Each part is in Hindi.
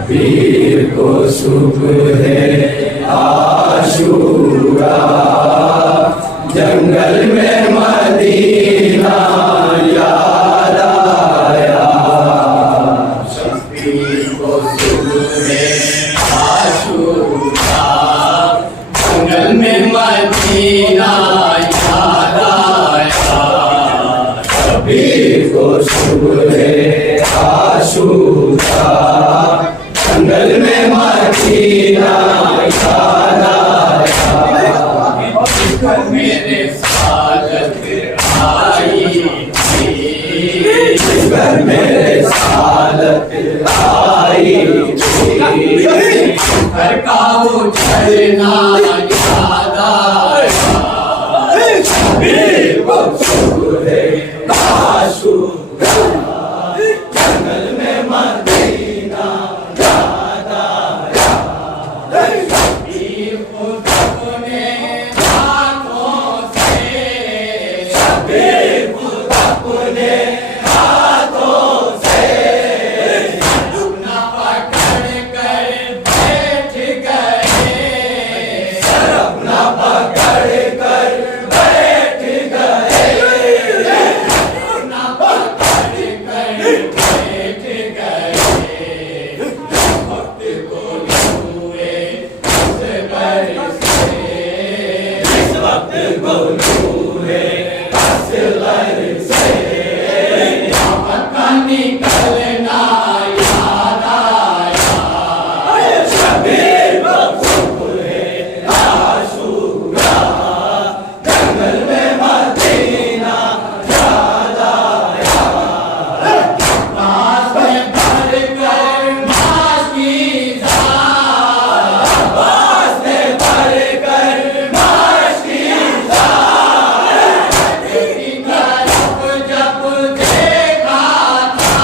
पीर को सुबह है आशूरा, जंगल में मदीना याद आया। पीर को सुबह है आशूरा, जंगल में मदीना याद आया। पीर को सुबह है आशूरा, जंगल में मदीना याद आया। मेरे सालत आई थी, मेरे सालत आई थी, घर का उछलना याद आया। पीर को सुबह है आशूरा, जंगल में मदीना याद आया। पीर को अपने हाथों से, पीर को अपने हाथों से अपना पकड़ कर बैठ गए, अपना पकड़ कर बैठ गए, अपना पकड़ कर बैठ गए। वक्त को छुए इस बरसे, इस वक्त को छुए असगर से, पता निकलना याद आया। शबीर को सुबह है आशूरा, जंगल में मदीना याद आया। बाँस में भर कर माँ की जान, बाँस में भर कर माँ की जान, की तरफ जब देखा था,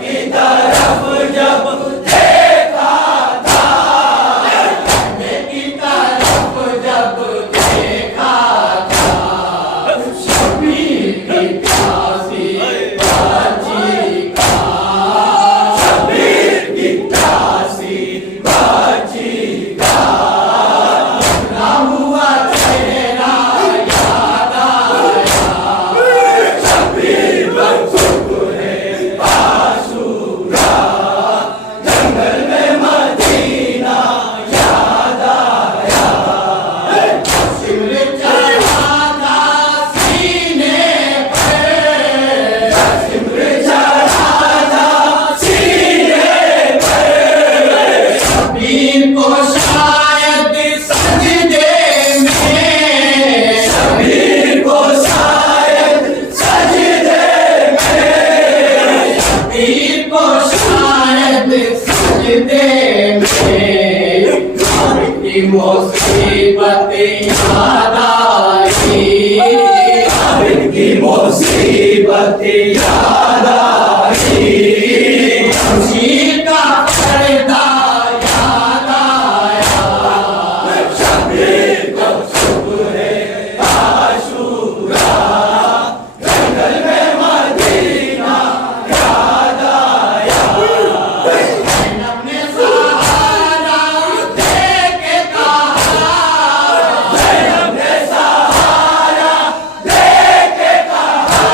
की तरफ जब देखा था, की तरफ जब देखा था। शबीर की प्यासी बाजी का, शबीर की प्यासी बाजी का, ना हुआ चेहरा याद आया। शबीर को सुबह है आशूरा, जंगल में मदीना याद आया। सिमर चढ़ा था सीने पर, सिमर चढ़ा था सीने पर। शबीर को शायद सजदे में, शबीर को शायद सजदे में, शबीर को शायद सजदे में की मुसीबत याद आई, की मुसीबत याद आई। शमशीर का पर्दा याद आया। शबीर को सुबह है आशूरा, जंगल में मदीना याद आया। अपने सहारा दे के कहा, अपने सहारा दे के कहा,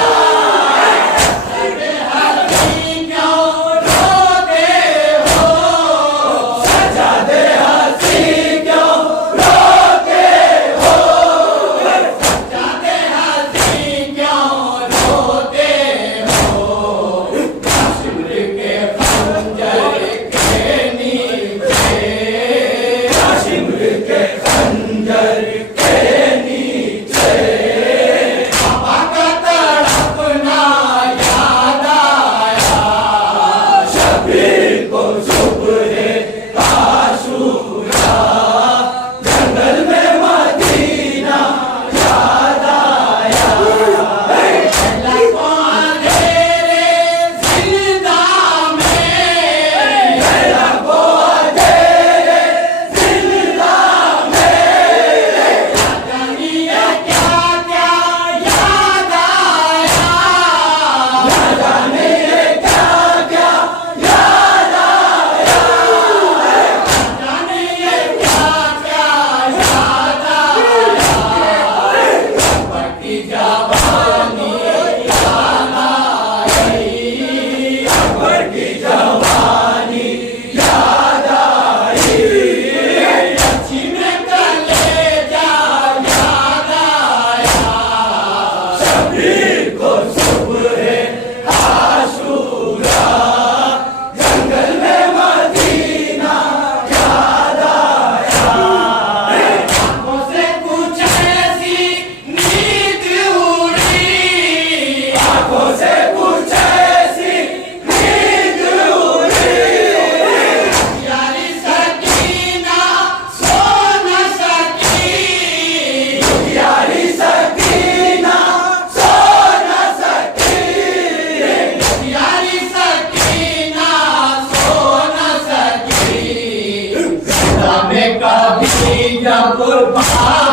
मिर्जापुर पहाड़